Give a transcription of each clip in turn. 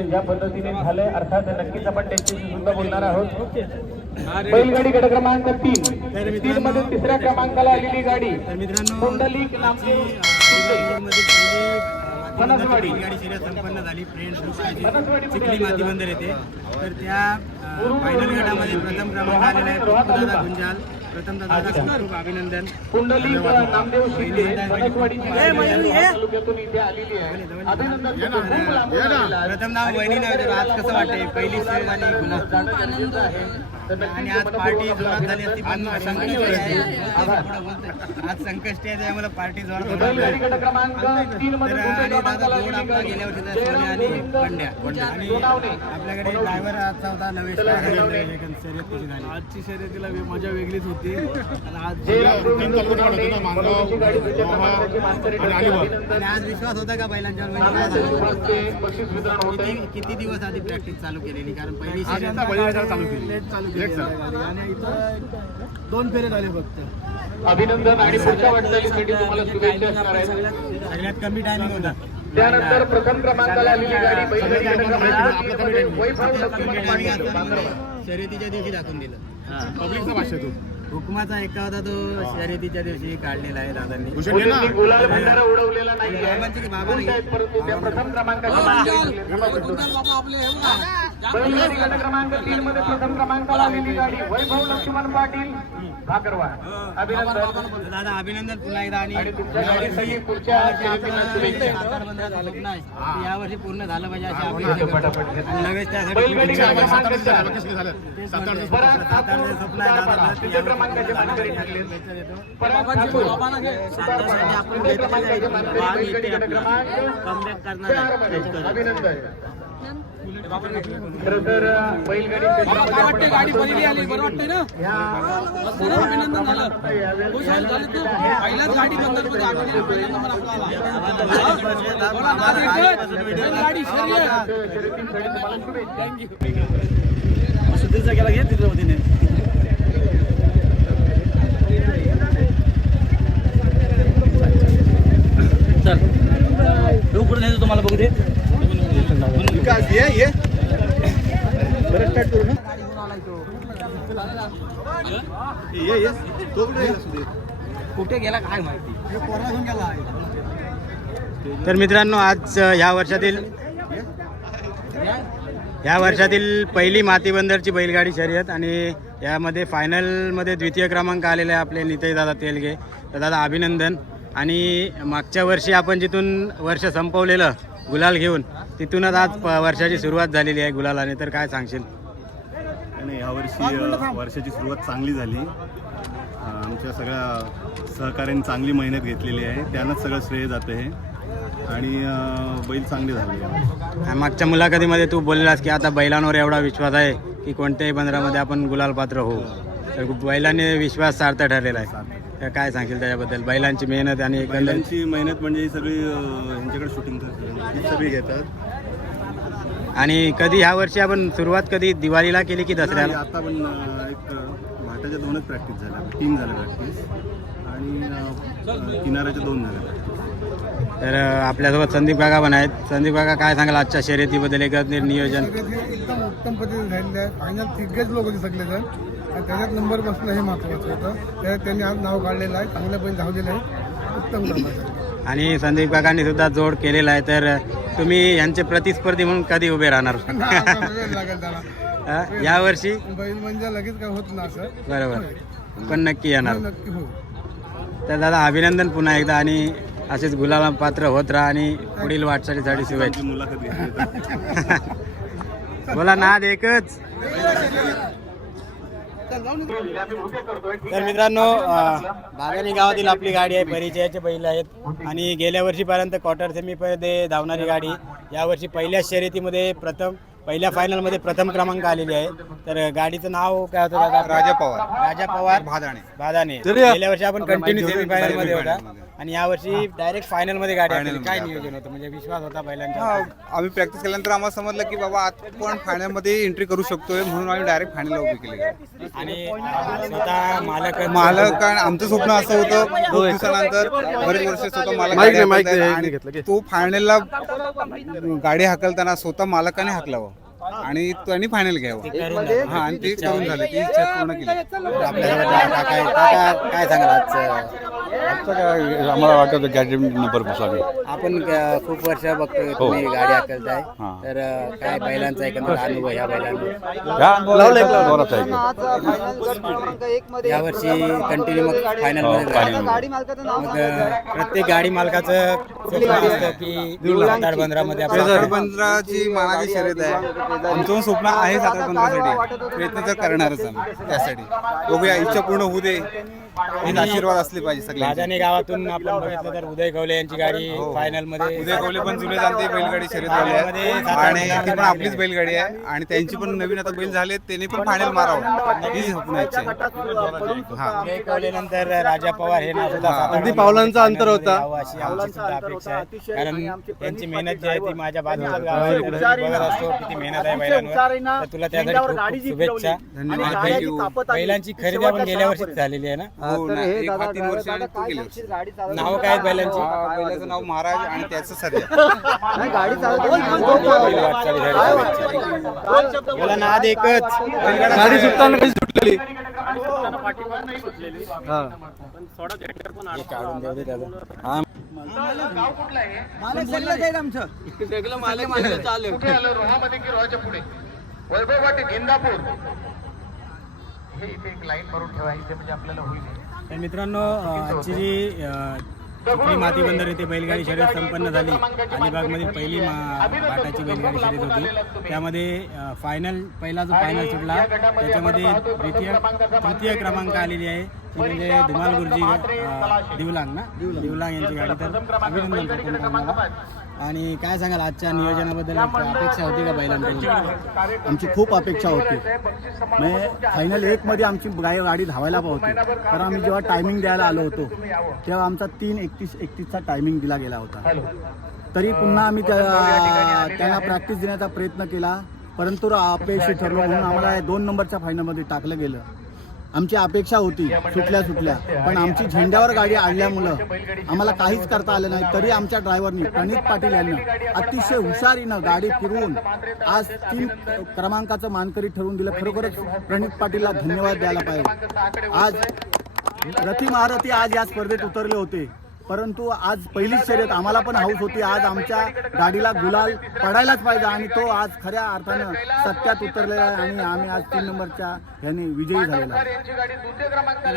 नियोजन ज्या पद्धतीने झालंय अर्थात नक्कीच आपण त्यांच्याशी सुद्धा बोलणार आहोत. बैलगाडी गट क्रमांक 3 मध्ये तिसऱ्या क्रमांकाला आलेली गाडी कुंडलिक नामदेव बनसवाडी गाडी शर्यत संपन्न झाली. फ्रेंड्स चिखली माती बंदर येते. तर त्या फायनल गटामध्ये प्रथम क्रमांक आलेला आहे दादा गुंजाल. प्रथम दादा खूप अभिनंदन. कुंडलिक नामदेव शिंदे बनसवाडीची तालुक्यातून इथे आलेली आहे. अभिनंदन. प्रथम नाव वहिनी नाव. आज कसं वाटतंय पहिली शर्यत आणि गुलाब आणि आज पार्टी जोरात झाली असती पण संकष्टी आहे. आज संकष्टी आहे त्यामुळे पार्टी जोरात गट क्रमांक 3 मध्ये गेल्या वर्षीचा सोने आणि पंड्या आणि आपल्याकडे ड्रायव्हर आजचा होता नवेश. शर्यत कशी झाली? आजची शर्यतीला मजा वेगळीच होती. आणि आज आणि आज विश्वास होता का बैलांच्यावर? किती दिवस आधी प्रॅक्टिस चालू केलेली? कारण पहिली शर्यत आणि इथं 2 फेरे झाले फक्त. अभिनंदन आणि पुढच्या वाटचालीसाठी तुम्हाला शुभेच्छा असणार आहेत. सगळ्यात कमी टायमिंग होता. त्यानंतर प्रथम क्रमांकाला आलेली गाडी बैलगाडी गट क्रमांक 3 मध्ये वैभव लक्ष्मण पाटील. शर्यतीच्या दिवशी दाखवून दिलं. पब्लिकचा भाषेतून हुकमाचा एका होता तो शर्यतीच्या दिवशी काढलेला आहे दादांनी. मुलींनी गुलाल भंडारा उडवलेला नाही आहे बाबांची परंतु त्या प्रथम क्रमांकाची बैलगाडी गट क्रमांक 3 मध्ये प्रथम क्रमांकाला आलेली गाडी वैभव लक्ष्मण पाटील भाकरवाड. अभिनंदन दादा. अभिनंदन पुन्हा एकदा. आणि तुमच्या गाडीसाठी पुढच्या शर्यतीला शुभेच्छा. यावर्षी पूर्ण झालं पाहिजे अशी अपेक्षा. नवेश त्यासाठी बैलगाडी गट क्रमांक 4 स्वप्न क्रमांकाचे मानकरी ठरले. अभिनंदन. खरं तर बैलगाडी गाडी पहिली आली बरं वाटतंय ना. अभिनंदन झालं. पहिल्याच गाडी बंदरमध्ये आलेली पहिला नंबर आपला गाडी शर्यत. थँक्यू. सुधीरचा गेला घे तिथं वतीने. चल तू कुठे नाही तुम्हाला बघू दे. ये बरं स्टार्ट करू ना. कुठे गेला काय माहिती. तर मित्रांनो आज ह्या वर्षातील पहिली माती बंदरची बैलगाडी शर्यत आणि यामध्ये फायनलमध्ये द्वितीय क्रमांक आलेले आहे आपले नितेश दादा तेलगे. तर दादा अभिनंदन. आणि मागच्या वर्षी आपण जिथून वर्ष संपवलेलं गुलाल घेऊन तिथूनच आज वर्षाची सुरुवात झालेली आहे गुलालाने. तर काय सांगशील? आणि यावर्षी वर्षाची सुरुवात चांगली झाली. आमच्या सगळ्या सहकार्याने चांगली मेहनत घेतलेली आहे. त्यांनाच सगळं श्रेय जातं हे. आणि बैल चांगले झाले. मागच्या मुलाखतीमध्ये तू बोललास की आता बैलांवर एवढा विश्वास आहे की कोणत्याही बंदरामध्ये आपण गुलाल पात्र होऊ. तर बैलाने विश्वास सार्थ ठरलेला आहे. तर काय सांगशील त्याच्याबद्दल? बैलांची मेहनत आणि बैलांची मेहनत म्हणजे सगळी यांच्याकडे शूटिंग सगळी घेतात. आणि कधी ह्या वर्षी आपण सुरुवात कधी दिवाळीला केली की दसऱ्याला? आता आपण एक घाटाच्या 2च प्रॅक्टिस झाल्या. 3 झाल्या प्रॅक्टिस आणि किनाऱ्याच्या 2 झाल्या. तर आपल्यासोबत संदीप काका पण आहेत. संदीप काका काय सांगाल आजच्या शर्यतीबद्दल? एकत्रित नियोजन एकदम उत्तम पद्धतीने झालेलं आहे. फायनल तिघच लोक होते सगळेजण आणि त्याच्यात नंबर बसणं हे महत्त्वाचं होतं. त्यात त्यांनी आज नाव काढलेलं आहे. चांगल्या पण धावलेलं आहे. उत्तम काम. आणि संदीप काकांनी सुद्धा जोड केलेला आहे. तर तुम्ही यांचे प्रतिस्पर्धी म्हणून कधी उभे राहणार? लागेल त्याला यावर्षी बैल म्हणजे लगेच काय होत ना असं. बरोबर पण नक्की येणार. नक्की हो. तर दादा अभिनंदन पुन्हा एकदा. आणि असेच गुलाला पात्र होत राहा आणि पुढील वाटचालीसाठी शुभेच्छा. मुलाखत घेतली. बोला नाद एकच. तर मित्रांनो बागानी गावातील आपली गाडी आहे. परिचयाचे बैल आहेत आणि गेल्या वर्षीपर्यंत क्वार्टर सेमीमध्ये धावणारी गाडी. यावर्षी पहिल्याच शर्यतीमध्ये पहिल्या फायनलमध्ये प्रथम क्रमांक आलेली आहे. तर गाडीचं नाव काय होतं दादा? राजा पवार भादाने. गेल्या वर्षी आपण कंटिन्यू सेमी फायनल मध्ये होता आणि यावर्षी डायरेक्ट फायनल मध्ये गाडी आली. काय नियोजन होतं? म्हणजे विश्वास होता पहिल्यांदा? आम्ही प्रॅक्टिस केल्यानंतर आम्हाला समजलं की बाबा आपण फायनलमध्ये एंट्री करू शकतोय, म्हणून आम्ही डायरेक्ट फायनलला उभी केली. आणि स्वतः मालक आमचं स्वप्न असं होतं खूप दिवसानंतर बरेच वर्ष स्वतः मालक तो फायनलला गाडी हाकलताना स्वतः मालकाने हाकलावं आणि त्यांनी फायनल घ्यावं. हा, आणि ते करून झालं, ती इच्छा पूर्ण केली. काय सांगाल आजचं? आम्हाला वाटतं गाडी नंबर बसावी. आपण खूप वर्ष बघतोय तुम्ही गाडी हाकलताय, तर काय बैलांचा एकंदर अनुभव ह्या यावर्षी कंटिन्यू मग फायनल मध्ये मग प्रत्येक गाडी मालकाचं स्वप्न असतं की बंदरामध्ये बंदराची मानाची शर्यत आहे. आमचं स्वप्न आहे 15साठी, प्रयत्न तर करणारच आम्ही त्यासाठी. बघूया, इच्छा पूर्ण होऊ दे, हे आशीर्वाद असले पाहिजे सगळे. राजाने गावातून आपण बघितलं तर उदय कवले यांची गाडी फायनल मध्ये. उदय कवले पण जुने जाणते बैलगाडी शर्यत झाली आहे आणि ती पण आपलीच बैलगाडी आहे आणि त्यांची पण नवीन आता बैल झाले, त्यांनी पण फायनल मारावं ही स्वप्न इच्छा आहे. उदय कवले नंतर राजा पवार हे नाव सुद्धा अगदी पावलांचा अंतर होता. अशी आमची सुद्धा अपेक्षा आहे, कारण त्यांची मेहनत जी आहे ती माझ्या बाजूच्या गावावर बघत असतो किती मेहनत आहे बैलांवर. तर तुला त्यासाठी खूप खूप शुभेच्छा. धन्यवाद. बैलांची खरेदी आपण गेल्या वर्षीच झालेली आहे ना? हो ना, 1-3 वर्ष आणि तू गेले. नाव काय आहेत बैलांची? बैलाचं नाव महाराज आणि त्याचं सध्या मला नाद एकच. गाडी सुटताना कशी सुटलेली? हे काढून देऊ दे त्याचं. गाव कुठलं आहे? कुठे आलं? रोहामध्ये की रोहाच्या पुढे? वैभव वाटे इंदापूर. हे इथे एक लाईन भरून ठेवा, इथे म्हणजे आपल्याला होईल. तर मित्रांनो, आजची जी चिखली माती बंदर येथे बैलगाडी शर्यत संपन्न झाली. अलिबागमधील पहिली बाटाची बैलगाडी शर्यत होती. त्यामध्ये पहिला जो फायनल सुटला त्याच्यामध्ये तृतीय क्रमांक आलेली आहे, ती म्हणजे धुमाल गुरुजी दिवलांग यांची गाडी. तर अभिनंदन करतो तुम्हाला. आणि काय सांगाल आजच्या नियोजनाबद्दल? अपेक्षा होती का बैलांकडून? आमची खूप अपेक्षा होती. म्हणजे फायनल 1 मध्ये आमची गाडी धावायला होती, कारण आम्ही जेव्हा टायमिंग द्यायला आलो होतो तेव्हा आमचा 3:31चा टायमिंग दिला गेला होता. तरी पुन्हा आम्ही त्यांना प्रॅक्टिस देण्याचा प्रयत्न केला, परंतु अपयशी ठरलो, म्हणून आम्हाला 2 नंबरच्या फायनलमध्ये टाकलं गेलं. आमची अपेक्षा होती सुटल्या, पण आमची झेंड्यावर गाडी आणल्यामुळं आम्हाला काहीच करता आलं नाही. तरी आमच्या ड्रायव्हरनी प्रणित पाटील यांना अतिशय हुशारीनं गाडी फिरवून आज 3 क्रमांकाचं मानकरी ठरवून दिलं. खरोखरच प्रणित पाटीलला धन्यवाद द्यायला पाहिजे. आज रथी महारथी आज या स्पर्धेत उतरले होते, परंतु आज पहिलीच शर्यत आम्हाला पण हाऊस होती. आज आमच्या गाडीला गुलाल पडायलाच पाहिजे आणि तो आज खऱ्या अर्थानं सत्यात उतरलेला आहे आणि आम्ही आज 3 नंबरच्या ह्याने विजयी झालेला आहे. तर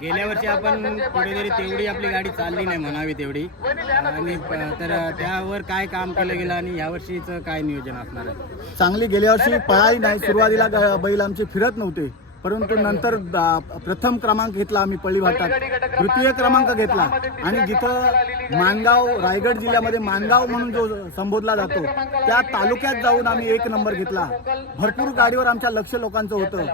गेल्या वर्षी आपण कुठेतरी तेवढी आपली गाडी चालली नाही म्हणावी तेवढी, आणि तर त्यावर काय काम केलं गेलं आणि यावर्षीचं काय नियोजन असणार आहे? चांगली गेल्या वर्षी पळाली नाही. सुरुवातीला बैल आमचे फिरत नव्हते, परंतु नंतर प्रथम क्रमांक घेतला आम्ही पळी भाटात, तृतीय क्रमांक घेतला आणि जिथं माणगाव, रायगड जिल्ह्यामध्ये माणगाव म्हणून जो संबोधला जातो त्या तालुक्यात जाऊन आम्ही 1 नंबर घेतला. भरपूर गाडीवर आमच्या लक्ष लोकांचं होतं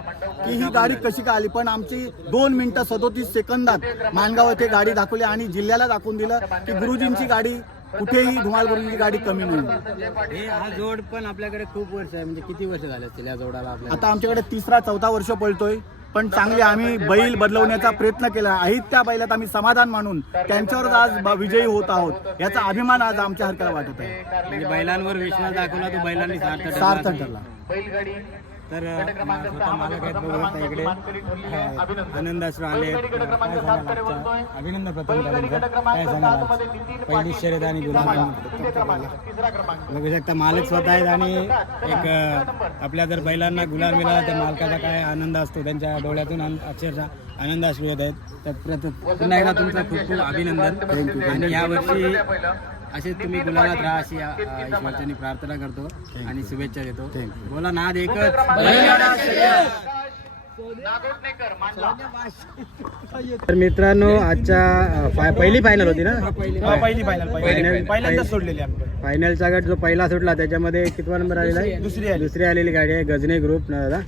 की ही गाडी कशी काय आली, पण आमची 2 मिनिटं 37 सेकंदात माणगाव येथे गाडी दाखवली आणि जिल्ह्याला दाखवून दिलं की गुरुजींची गाडी कुठेही, धुमाल गुरुजींची गाडी कमी नाही. हा जोड पण आपल्याकडे खूप वर्ष आहे, म्हणजे किती वर्ष झाले असतील या जोडाला आपल्याला? आता आमच्याकडे 3रा-4था वर्ष पळतोय, पण चांगले आम्ही बैल बदलवण्याचा प्रयत्न केला आहे. त्या बैलात आम्ही समाधान मानून त्यांच्यावर आज विजयी होत आहोत, याचा अभिमान आज आमच्या हरकाला वाटत आहे. म्हणजे बैलांवर विश्वास दाखवला तो बैलांनी सार्थ ठरला. तर स्वतः मालक आहेत बघू इकडे, आनंदाश्रू आले. काय सांगाल? अभिनंदन प्रथम काय सांगाल? पहिली शर्यत आणि गुलाल बघू शकता, मालक स्वतः आहेत आणि एक आपल्या जर बैलांना गुलाल मिळाला तर मालकाचा काय आनंद असतो, त्यांच्या डोळ्यातून अक्षरशः आनंदाश्रू येत आहेत. तर पुन्हा एकदा तुमचं खूप खूप अभिनंदन. थँक्यू. आणि यावर्षी असे तुम्ही गुलालात राहा अशी ईश्वरचरणी प्रार्थना करतो आणि शुभेच्छा देतो. बोला नाद एकच. नागोटणेकर मांडला. तर मित्रांनो आजच्या पहिली फायनल होती ना? पहिली पहिल्यांदाच सोडलेली आम्ही. फायनलचा गट जो पहिला सुटला त्याच्यामध्ये कितवा नंबर आलेला आहे? दुसरी आलेली गाडी आहे गजने ग्रुप ना दादा.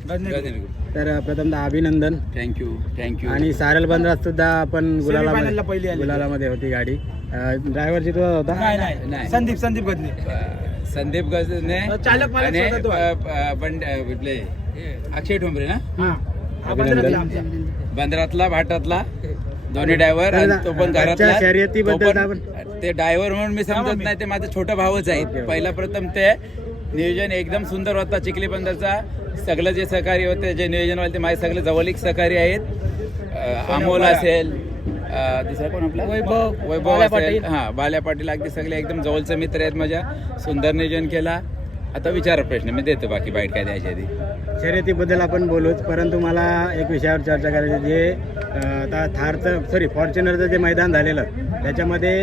तर प्रथमतः अभिनंदन. थँक्यू आणि सारल बंदरात सुद्धा आपण Semi-final ला पहिली आली. गुलालामध्ये होती गाडी. ड्रायव्हरची तुझा होता? नाही संदीप गजने. संदीप गजने चालक मालक आणि स्वतः तो आहे. आपले अक्षय ठोंबरे ना, हा बंदरातला आमच्या. बंदरातला भाटातला दोन्ही ड्रायव्हर आणि तो पण आजच्या घरातला. शर्यतीबद्दल तो पण- ते ड्रायव्हर म्हणून मी समजत नाही, ते माझा छोटा भावच आहे. पहिला प्रथम ते नियोजन एकदम सुंदर होता चिखली बंदरचा. सगळं जे सहकारी होते, जे नियोजन वाले ते माझे सगळे जवळीक सहकारी आहेत. अमोल असेल, दुसरा कोण आपला वैभव असेल, हा बाल्या पाटील, अगदी सगळे एकदम जवळचे मित्र आहेत माझ्या. सुंदर नियोजन केला. आता विचारा प्रश्न, मी देतो बाकी बाईट काय द्यायची आधी. शर्यतीबद्दल आपण बोलूच, परंतु मला एक विषयावर चर्चा करायची. जे आता फॉर्च्युनरचं जे मैदान झालेलं त्याच्यामध्ये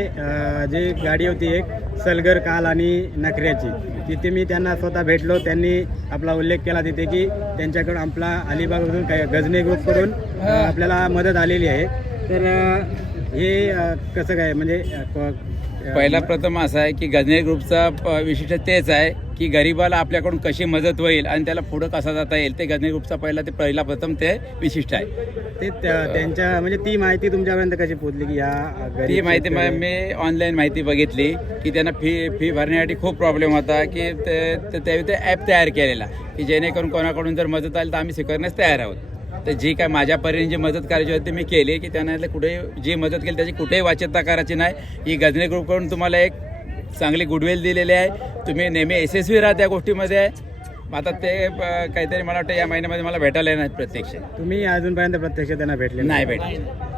जे गाडी होती एक सलगर काल आणि नखऱ्याची, तिथे मी त्यांना स्वतः भेटलो. त्यांनी आपला उल्लेख केला तिथे की त्यांच्याकडून आपला अलिबागमधून काय गजने ग्रुपकडून आपल्याला मदत आलेली आहे. तर हे कसं काय म्हणजे पहिला प्रथम असा आहे की गजने ग्रुपचा विशिष्ट तेच आहे की गरीबाला आपल्याकडून कशी मदत होईल आणि त्याला पुढं कसा जाता येईल, ते गजने ग्रुपचा पहिला प्रथम ते विशिष्ट आहे. ते त्यांच्या म्हणजे ती माहिती तुमच्यापर्यंत कशी पोहोचली की या ती माहिती मी ऑनलाईन माहिती बघितली की त्यांना फी भरण्यासाठी खूप प्रॉब्लेम होता की ते ॲप तयार केलेला की जेणेकरून कोणाकडून जर मदत आली तर आम्ही स्वीकारण्यास तयार आहोत. तर जी काय माझ्या परीने जी मदत करायची होती ती मी केली की त्यांना कुठेही जी मदत केली त्याची कुठेही वाच्यता करायची नाही. ही गजने ग्रुपकडून तुम्हाला एक चांगली गुडविल दिलेली आहे. तुम्ही नेहमी यशस्वी राहा त्या गोष्टीमध्ये. आता ते काहीतरी मला वाटतं या महिन्यामध्ये मला भेटायला येणार प्रत्यक्ष. तुम्ही अजूनपर्यंत प्रत्यक्ष त्यांना भेटले नाही भेटले.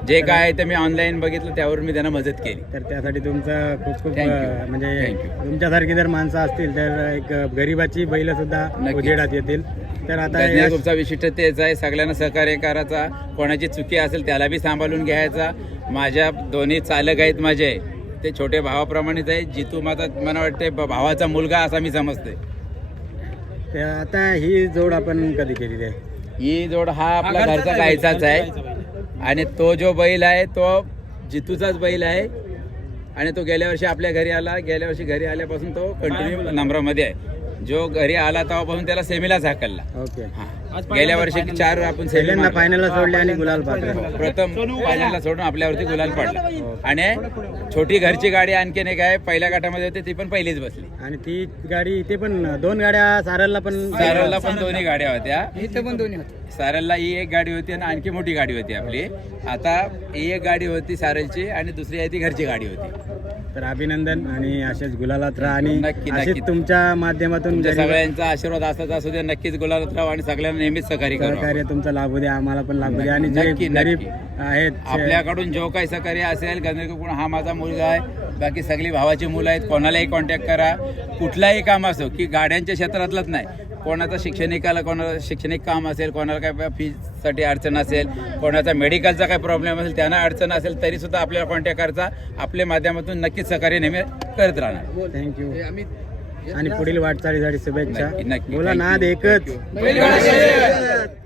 जे काय आहे ते मी ऑनलाईन बघितलं त्यावर मी त्यांना मदत केली. तर त्यासाठी तुमचं खूप खूप Thank you. म्हणजे Thank you. तुमच्यासारखी जर माणसं असतील तर एक गरीबाची बैल सुद्धा नक्कीच. उजेडात येतील. तर आता गजने या- ग्रुपचा विशिष्ट तेच आहे, सगळ्यांना सहकार्य करायचा. कोणाची चुकी असेल त्याला बी सांभाळून घ्यायचा. माझ्या दोन्ही चालक आहेत माझे, ते छोटे भावाप्रमाणेच आहेत. जितू माझा मला वाटते भावाचा मुलगा असा मी समजते. ते आता ही जोड आपण कधी केलेली आहे? ही जोड हा आपला घरचा गायचाच आहे आणि तो जो बैल आहे तो जितूचाच बैल आहे आणि तो गेल्या वर्षी आपल्या घरी आला. गेल्या वर्षी घरी आल्यापासून तो कंटिन्यू नंबरामध्ये आहे. जो घरी आला तेव्हापासून त्याला सेमीलाच हाकलला. ओके. गेल्या वर्षी 4 आपण सेमी पहिल्यांदा फायनलला सोडले आणि गुलाल पात्र. प्रथम फायनलला सोडून आपल्यावरती गुलाल पडला. आणि छोटी घरची गाडी आणखीन एक आहे, पहिल्या गटामध्ये होती ती पण पहिलीच बसली. आणि ती गाडी इथे पण 2 गाड्या सारलला पण सारलला पण दोन्ही गाड्या होत्या. इथे पण दोन्ही होते. सारलला ही एक गाडी होती आणि आणखी मोठी गाडी होती आपली. आता ही एक गाडी होती सारलची आणि दुसरी आहे ती घरची गाडी होती. तर अभिनंदन आणि असेच गुलालात राहा आणि नक्की, असेच नक्की. तुमच्या माध्यमातून तुमच्या गरीब- सगळ्यांचा आशीर्वाद असाच असू द्या. नक्कीच गुलालात राहा आणि सगळ्यांना नेहमीच सहकार्य करा. सहकार्य तुमचं लाभू द्या, आम्हाला पण लाभू द्या. आणि जे नक्की, गरीब नक्की. आहेत आपल्याकडून जो काही सहकार्य असेल, गणेशकडून हा माझा मुलगा आहे, बाकी सगळी भावाची मुलं आहेत. कोणालाही कॉन्टॅक्ट करा. कुठलाही काम असो की गाड्यांच्या क्षेत्रातलंच नाही, कोणाचं कोणाला शैक्षणिक काम असेल, कोणाला काय फीसाठी अडचण असेल, कोणाचा मेडिकलचा काय प्रॉब्लेम असेल, त्यांना अडचण असेल तरी सुद्धा आपल्याला कॉन्टॅक्ट करायचा. आपल्या माध्यमातून नक्कीच सहकार्य नेहमी करत राहणार. थँक्यू. आणि पुढील वाटचालीसाठी शुभेच्छा. नक्की, नक्की. बोला Thank you. नाद एकच. Thank you.